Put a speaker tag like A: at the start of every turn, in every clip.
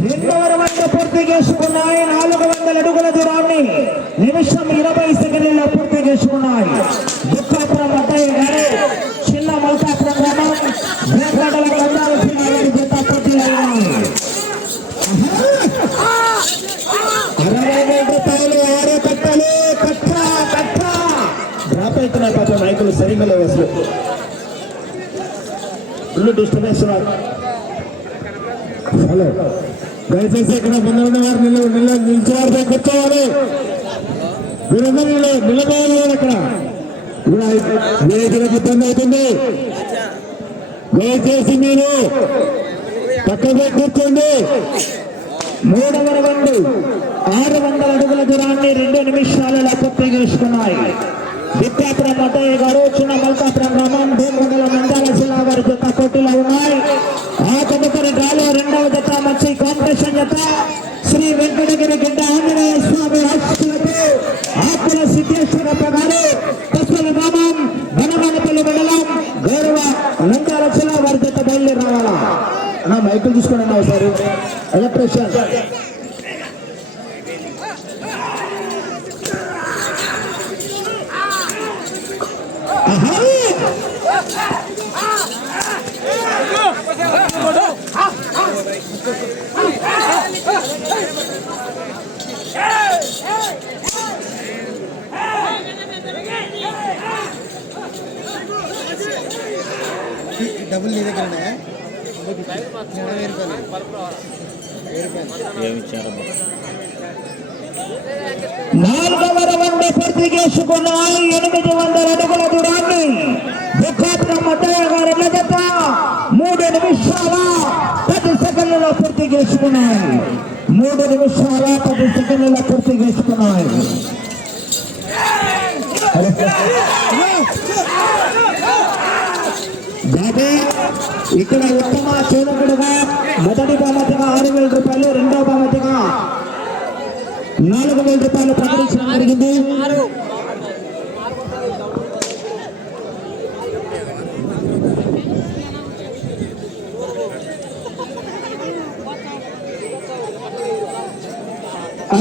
A: రెండవ రౌండ్ పూర్తి చేసుకున్నాయి. నాలుగు వందల అడుగుల దూరాన్ని నిమిషం ఇరవై సెకండ్లలో పూర్తి చేసుకున్నాయి. దుఃఖాపురం గారు చిన్న మల్కాపురం గ్రామం రేపగల గ్రంథాలు జత పోటీలో అరవై ఆరు కట్టలు కట్ట కట్ట. డ్రాప్ అవుతున్నాయి పాప మైకులు సరిగ్గా లేవు అసలు. ఫుల్ డిస్టర్బెన్స్ హలో దయచేసి ఇక్కడ ముందున్న వారు నిల నిల నిలిచేవారిపై కూర్చోవాలి. మీరందరూ నిలబడాలి అక్కడ వేదికలకు ఇబ్బంది అవుతుంది. దయచేసి మీరు పక్కపై కూర్చోండి. మూడవ రౌండ్ ఆరు వందల అడుగుల దూరాన్ని రెండు నిమిషాలలో పూర్తి చేసుకున్నాయి. విద్యాపురం మతయ్య గారు చిన్న మల్కాపురం గ్రామం భూమి నంద్యాల జిల్లా వారి జత పోటీలో ఉన్నాయి ఆ తదుపరి డ్రాలో రెండవ జత మంచి కాంపిటీషన్ జత శ్రీ వెంకటగిరి గిడ్డ ఆంజనేయ స్వామి ఆశీస్సులతో ఆకుల సిద్ధేశ్వరప్ప గారు పశ్చిమ గ్రామం గణగణపల్లి మండలం గౌరవ నంద్యాల జిల్లా వారి జత బయలుదేరి రావాలా నా మైకులు చూసుకోండి అన్న ఒకసారి ఎలక్ట్రీషియన్
B: నీ దగ్గర ఉన్నాయా వెయ్యి రూపాయలు వెయ్యి రూపాయలు
A: నాలుగవ రౌండ్ పూర్తి చేసుకున్నాయి ఎనిమిది వందల అడుగుల దూరాన్ని దుఃఖాపురం మట్టయ్య గారు జత మూడు నిమిషాల పది సెకండ్లలో పూర్తి చేసుకున్నాయి. మూడు నిమిషాల పది సెకండ్లలో పూర్తి చేసుకున్నాయి. బాబు! ఇక్కడ ఉత్తమ చూడకుడుగా మొదటి బహుమతిగా ఆరు వేల రూపాయలు రెండో బహుమతిగా నాలుగు వేల రూపాయలు ప్రకటించడం జరిగింది.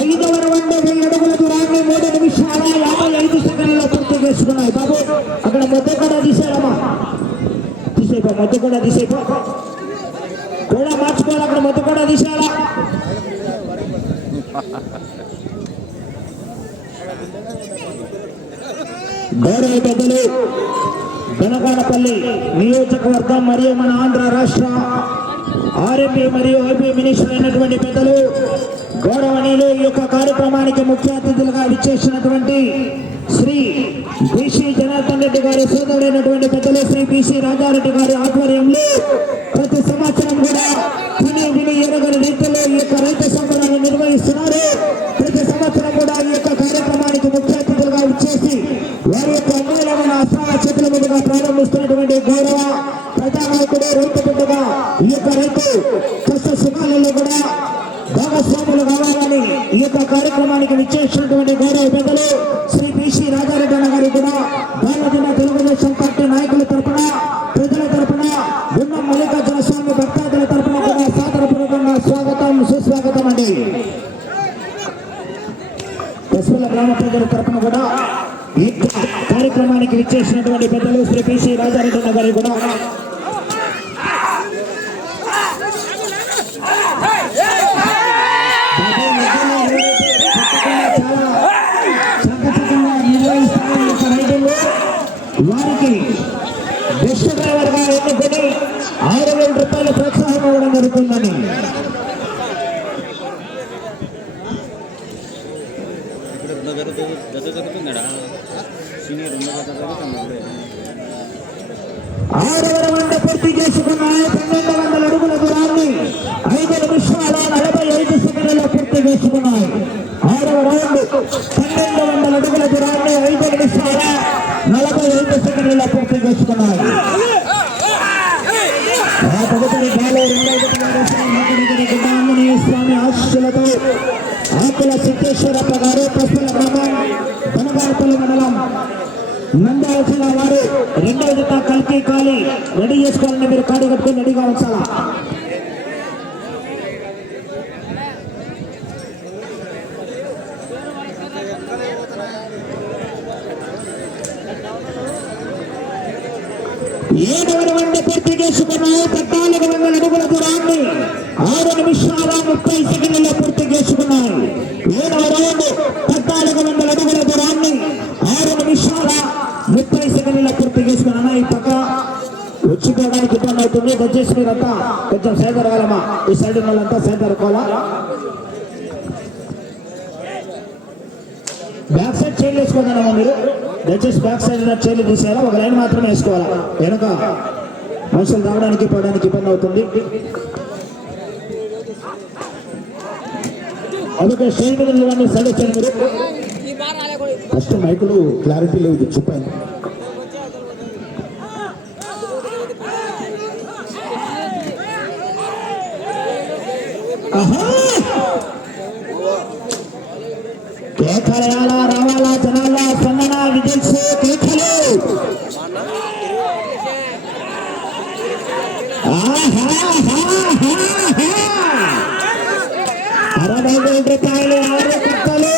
A: ఐదవ రౌండ్ వెయ్యి అడుగుల దూరాన్ని మూడు నిమిషాల యాభై ఐదు సెకండ్లలో పూర్తి చేసుకున్నాయి. బాబు అక్కడ మొత్తం కూడా తీసారమ్మా తీసేపా మధ్య కూడా తీసేపా కూడా మార్చుకోవాలి అక్కడ మొత్తం కూడా తీసేయాలా? గౌరవ పెద్దలు గణగానపల్లి నియోజకవర్గం మరియు మన ఆంధ్ర రాష్ట్ర ఆర్ఎంపీ మరియు ఐపీ మినిస్టర్ అయినటువంటి పెద్దలు గౌరవనీయులు ఈ యొక్క కార్యక్రమానికి ముఖ్య అతిథులుగా విచ్చేసినటువంటి శ్రీ బీసీ జనార్దన్ రెడ్డి గారి సోదరుడైనటువంటి పెద్దలు శ్రీ బీసీ రాజారెడ్డి గారి ఆధ్వర్యంలో ప్రతి సంవత్సరం కూడా పని విని ఎరగని రీతిలో ఈ యొక్క రైతు సంబరాన్ని నిర్వహిస్తున్నారు. ప్రతి సంవత్సరం కూడా ఈ యొక్క కార్యక్రమానికి ముఖ్య అతిథులుగా ఇచ్చేసి వారి యొక్క అమూల్యమైన అస్సాల చేతుల మీదుగా ప్రారంభిస్తున్నటువంటి గౌరవ ప్రజానాయకుడు రైతు బిడ్డగా ఈ యొక్క రైతు కష్ట సుఖాలలో కూడా భాగస్వాములు కావాలని ఈ యొక్క కార్యక్రమానికి విచ్చేసి పశువుల గ్రామ ప్రజల తరఫున కూడా ఈ కార్యక్రమానికి విచ్చేసినటువంటి పెద్దలు శ్రీ పిసి రాజారెడ్డి అన్న కూడా
B: ఇప్పుడు రెండో జరుగుతుంది జత జరుగుతుందా సీనియర్ రెండో జత జరుగుతుంది
A: ఆరవ వంద పూర్తి చేసుకున్నాయి పన్నెండు వందల అడుగుల దూరాన్ని ఐదు నిమిషాల నలభై ఐదు సెకండ్లలో పూర్తి చేసుకున్నాయి ఆరవ రౌండ్ పన్నెండు వందల అడుగుల దూరాన్ని ఐదు నిమిషాల నలభై ఐదు సెకండ్లలో పూర్తి చేసుకున్నాయి ఆకుల సిద్ధేశ్వరప్ప గారు పస్తుల గ్రామం బనగారపల్లి మండలం నంద్యాల జిల్లా వారు రెండవ జత కలికి కాలి రెడీ చేసుకోవాలని మీరు కాడి కట్టుకొని రెడీగా ఉంచాలా ఏడవ వంద పూర్తి చేసుకున్నాయి పద్నాలుగు వందల అడుగుల దూరాన్ని ఆరు నిమిషాల ముప్పై సెకండ్లలో పూర్తి దయచేసి మీరంతా కొంచెం సైదర్ కాలమా ఈ సైడ్ ఉన్న వాళ్ళంతా సైదర్ కోలా బ్యాక్ సైడ్ చైర్లు వేసుకోదమ్మా మీరు? దయచేసి బ్యాక్ సైడ్ చైర్లు తీసేయాలా? ఒక లైన్ మాత్రమే వేసుకోవాలా? వెనక మనుషులు రావడానికి పోవడానికి ఇబ్బంది అవుతుంది. అందుకే స్టేజ్ మీద సైడ్ వచ్చాను మీరు. ఫస్ట్ మైకులు క్లారిటీ లేవు చెప్పాను కేకలయాల రావాలా జనాల స్పందన విజిల్స్ కేకలు అరవై వేల రూపాయలు ఆరు కుక్కలు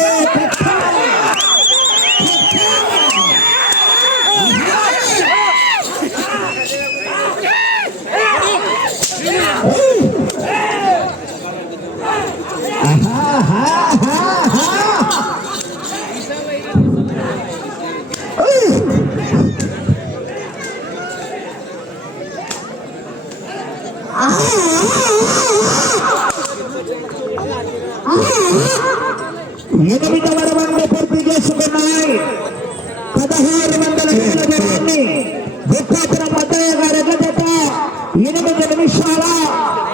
A: ఎనిమిదవ మంది పూర్తి చేసుకున్నాయి పదహారు వందల కిలో దూరాన్ని బుక్కాపురం మద్దయ్య గారి జత ఎనిమిది నిమిషాల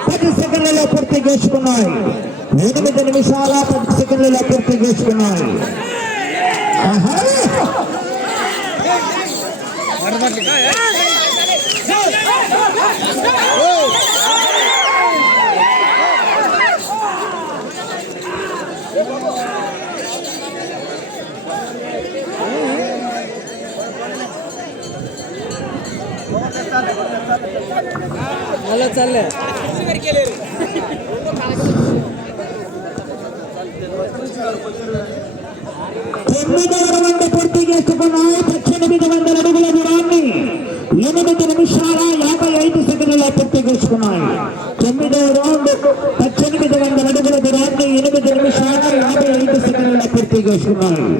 A: పది సెకండ్లలో పూర్తి చేసుకున్నాయి ఎనిమిది నిమిషాల పది సెకండ్లలో పూర్తి చేసుకున్నాయి ఆహా!
C: అలా చల్లే
A: తొమ్మిదవ వంద పూర్తి చేసుకున్నాయి పద్దెనిమిది వందల అడుగుల దూరాన్ని ఎనిమిది నిమిషాల యాభై ఐదు సెకండ్ల పూర్తి చేసుకున్నాయి తొమ్మిదవ రౌండ్ పద్దెనిమిది వందల అడుగుల దూరాన్ని ఎనిమిది నిమిషాల యాభై ఐదు సెకండ్ల పూర్తి చేసుకున్నాయి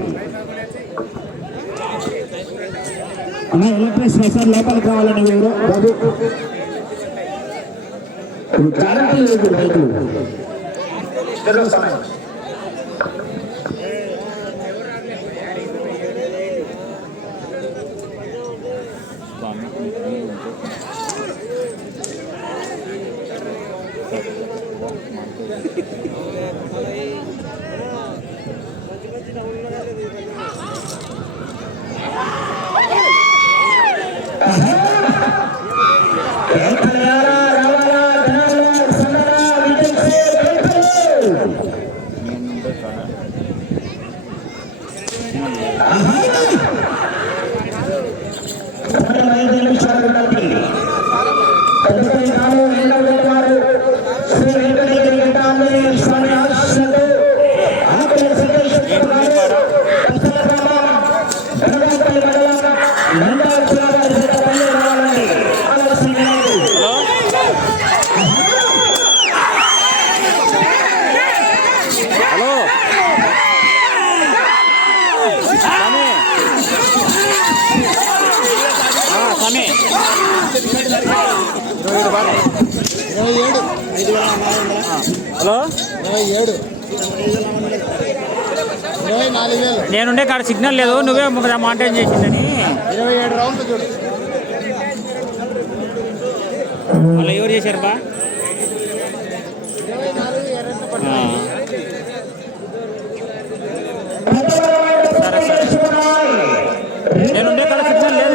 A: అన్న ఎలక్ట్రిక్ సార్ లోపలికి రావాలని ఎవరు బాబు ఇప్పుడు guarantee I don't know. Swami.
B: Hello? నేనుండే కాడ సిగ్నల్ లేదు నువ్వే మాంటైన్ చేసిందని.
C: ఇరవై ఏడు రౌండ్లు చూడు
B: వాళ్ళు ఎవరు చేశారు బా నేనుండే కాడ సిగ్నల్ లేదు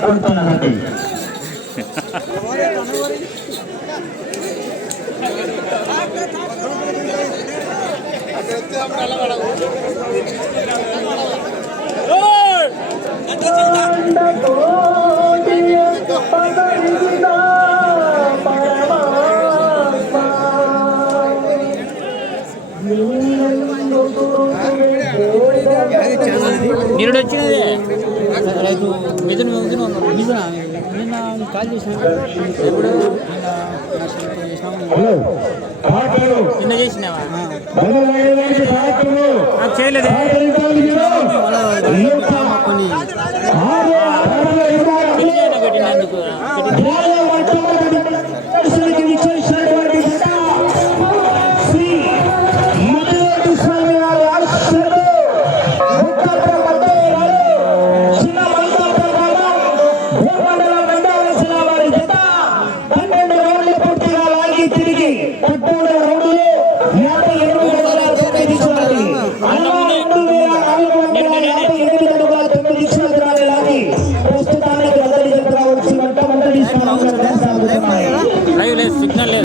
A: కోరుతున్నానండి
B: నిరుడు వచ్చినదే కూర్చొని కూర్చొని ఉన్నాం నిన్న కాల్ చేసినా ఎప్పుడు నిన్న చేసినావా? చేయలేదు. కొన్ని పెట్టినందుకు